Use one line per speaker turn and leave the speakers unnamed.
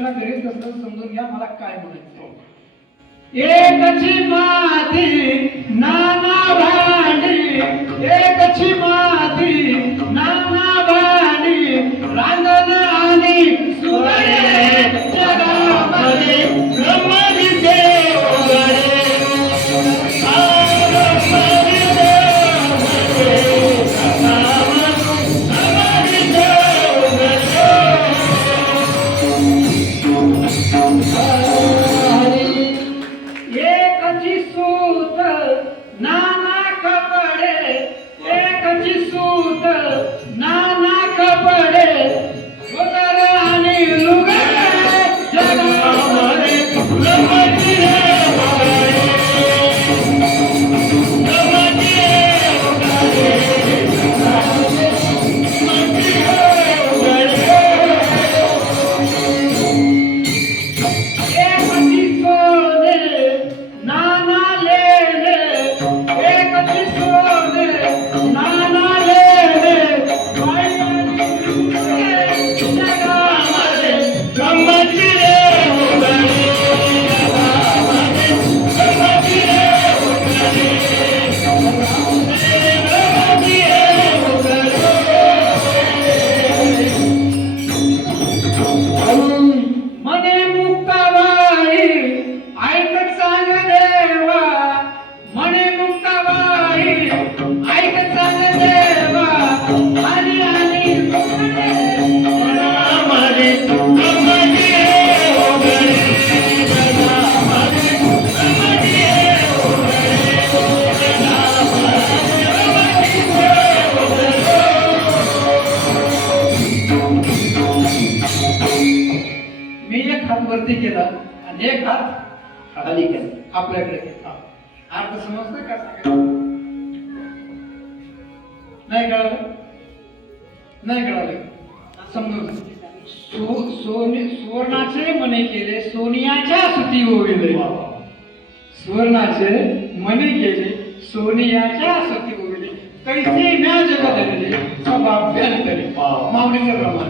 शिष्याला गरीब कसलं समजून घ्या मला काय म्हणायचं एकची माती ना एकची सूत नाना कपडे एकची सूत नाना केला. आणि एक हात खाली केला. आपल्याकडे. अर्थ समजतोय का? नाही कळालं? नाही कळालं. समजून. सो सोने सुवर्णाचे मने केले सोनियाच्या सुती ओविले. सुवर्णाचे मने केले सोनियाच्या सुती ओविले. कैसे म्या जगत दिले. स्वभाव्यांतरे माऊलीचं प्रमाण.